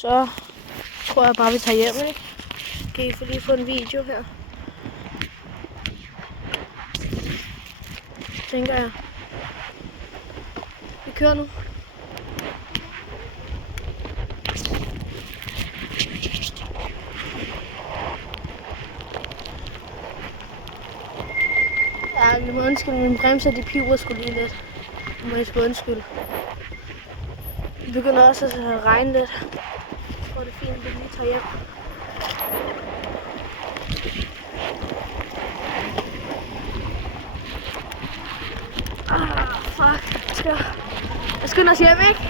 Så tror jeg bare, vi tager hjem, ikke? Kan I lige få en video her? Tænker jeg. Vi kører nu. Ja, vi må undskylde, mine bremser, de piver sgu lige lidt. Det må I sgu undskylde. Det begynder også at regne lidt. Jeg tror, det er fint, at vi lige tager hjem. Fuck. Jeg skynder os hjem, ikke?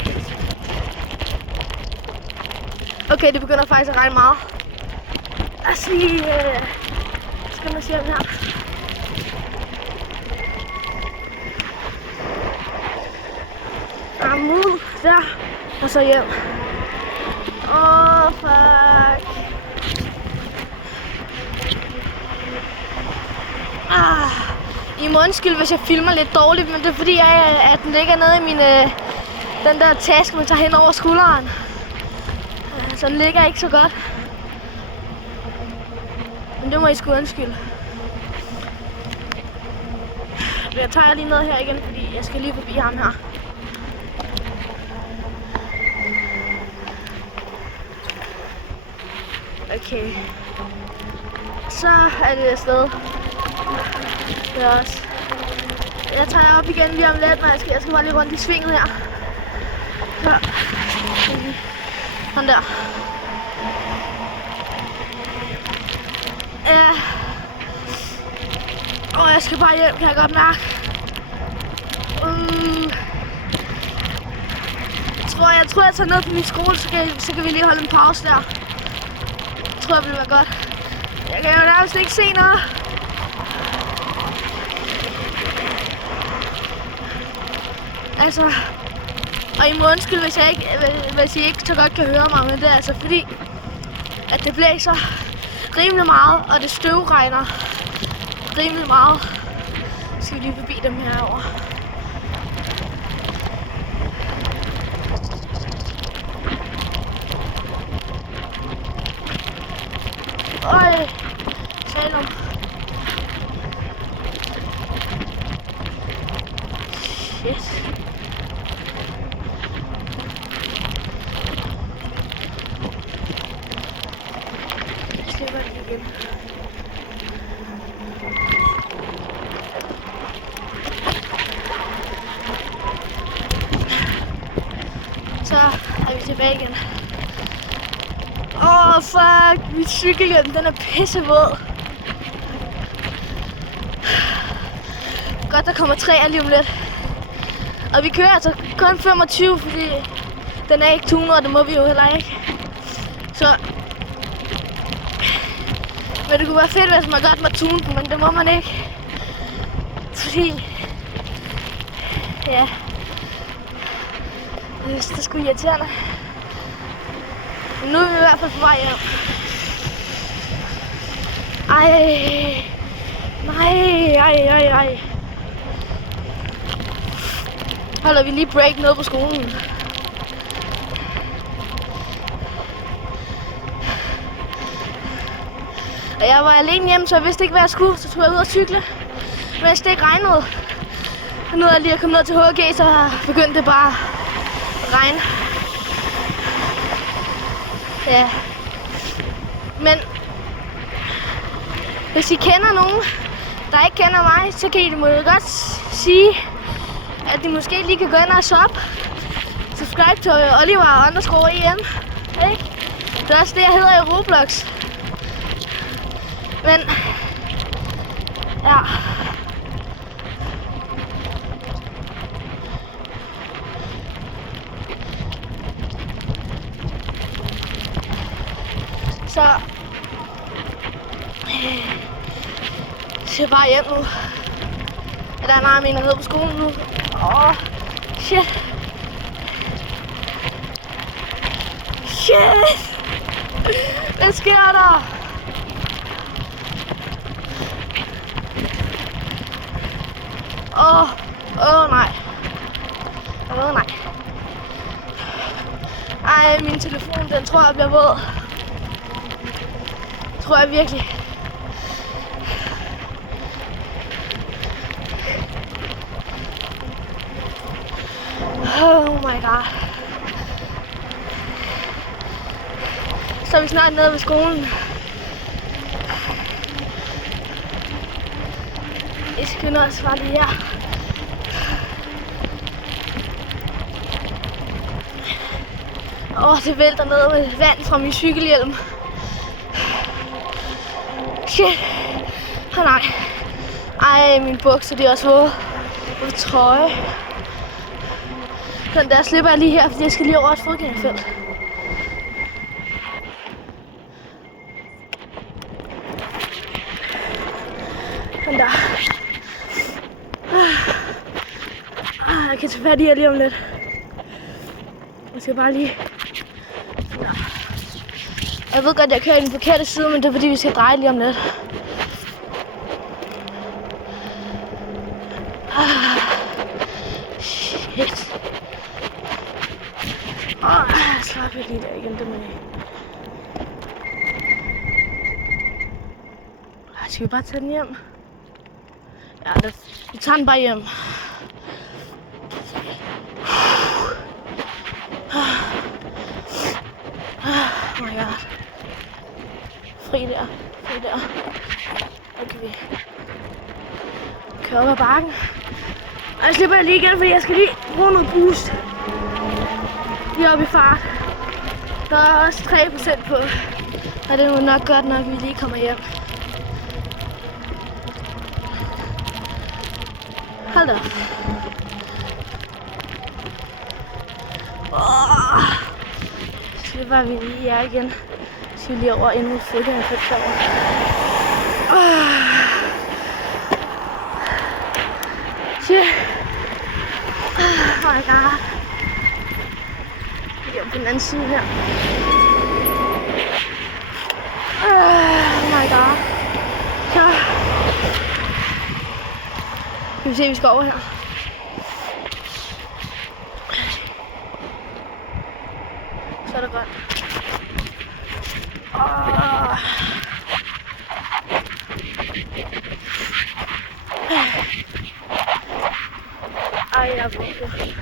Okay, det begynder faktisk at regne meget. Lad os lige skynde os hjem her. Ud der, og så hjem. Fuck. I må undskylde, hvis jeg filmer lidt dårligt, men det er fordi, at den ligger nede i min, den der taske, man tager hen over skulderen. Så den ligger ikke så godt. Men det må I sgu undskylde. Jeg tager lige ned her igen, fordi jeg skal lige forbi ham her. Okay. Så er det afsted. Det er også. Jeg tager op igen lige om lidt, men jeg skal bare lige rundt i svinget her. Så. Sådan der. Ja. Jeg skal bare hjem, kan jeg godt mærke. Jeg tror, jeg tager ned på min skole, så kan vi lige holde en pause der. Jeg tror, det vil være godt. Jeg kan jo nærmest ikke se noget. Altså, og I må undskylde, hvis I ikke så godt kan høre mig, men det er altså fordi, at det blæser rimelig meget, og det støvregner rimelig meget. Så skal vi lige forbi dem herovre. Øj, Salom. Shit. Jeg slipper det igen. Så er vi tilbage igen. Fuck, min cykelhjelm, den er pissevåd. Godt, der kommer træer lige om lidt. Og vi kører altså kun 25, fordi den er ikke tunet, og det må vi jo heller ikke. Så. Men det kunne være fedt, hvis man godt må tune den, men det må man ikke. Fordi. Ja. Det er sgu irriterende. Men nu er vi i hvert fald på vej hjem. Nej. Holder vi lige break nede på skolen. Og jeg var alene hjemme, så jeg vidste ikke, hvad jeg skulle. Så tog jeg ud og cykle, mens det ikke regnede. Og nu er jeg lige kommet ned til HG, så begyndte det bare at regne. Ja. Men hvis I kender nogen, der ikke kender mig, så kan I måske godt sige, at de måske lige kan gå ind og subscribe til Oliver_EM. Ikke? Det er også det, jeg hedder i Roblox. Men ja. Så jeg bare hjem nu. Der er meget mindre nede på skolen nu. Shit. Hvad sker der? Nej. Ej, min telefon, den tror jeg bliver våd. Tror jeg virkelig. Oh my god. Så er vi snart nede ved skolen. Jeg skynder os bare lige her. Det vælter ned med vand fra min cykelhjelm. Shit. Nej. Ej, mine bukser, de er også våde. Og trøje. Den der slipper jeg lige her, fordi jeg skal lige over et fodgængerfelt. Den der. Jeg kan tage fat i jer lige om lidt. Jeg skal bare lige... Jeg ved godt, at jeg kører i den forkerte side, men det er fordi, vi skal dreje lige om lidt. Shit. Slap jeg lige der igen, det med. Skal vi bare tage den hjem? Ja, vi tager den bare hjem. Oh my god. Fri der. Så kan vi køre op ad bakken. Og jeg slipper lige igen, fordi jeg skal lige bruge noget boost. Lige oppe i fart. Der er også 3% på. Og det er nok godt nok, at vi lige kommer hjem. Hold da. Så var vi lige her igen. Så vi lige over endnu et fodgængerfelt derovre. Shit. Oh my god. Lige om på den anden side her. Oh my god. Så. Kan vi se, at vi skal over her. Så er det godt. Ej, jeg er våget.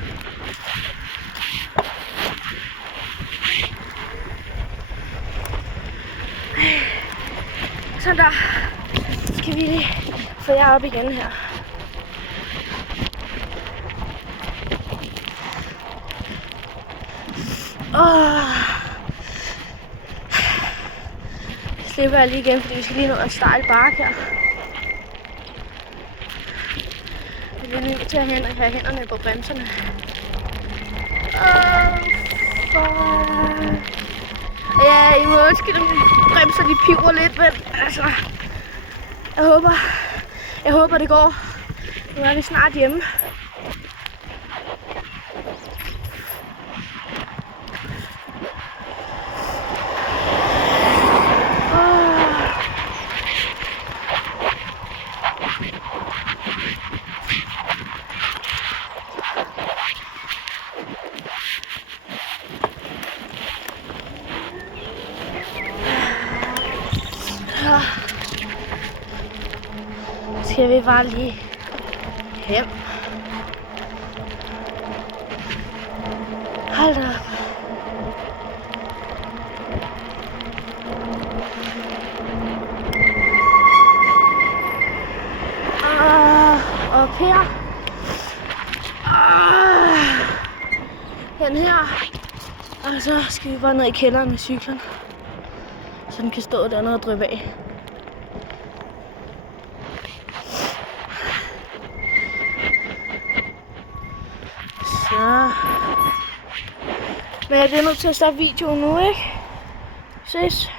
Sådan der. Skal vi lige få jer op igen her. Slipper jeg lige igen, fordi vi skal lige ned og stejle bakke her. Jeg er lige nødt til at have hænderne på bremserne. Fuck. Ja, I må undskylde, at mine bremser de piver lidt, men altså, jeg håber det går. Nu er vi snart hjemme. Skal vi bare lige hjem. Hold da op. Op her. Den her. Og så skal vi bare ned i kælderen med cyklen. Så den kan stå dernede og dryppe af. Så. Men jeg bliver nødt til at stoppe videoen nu, ikke? Ses.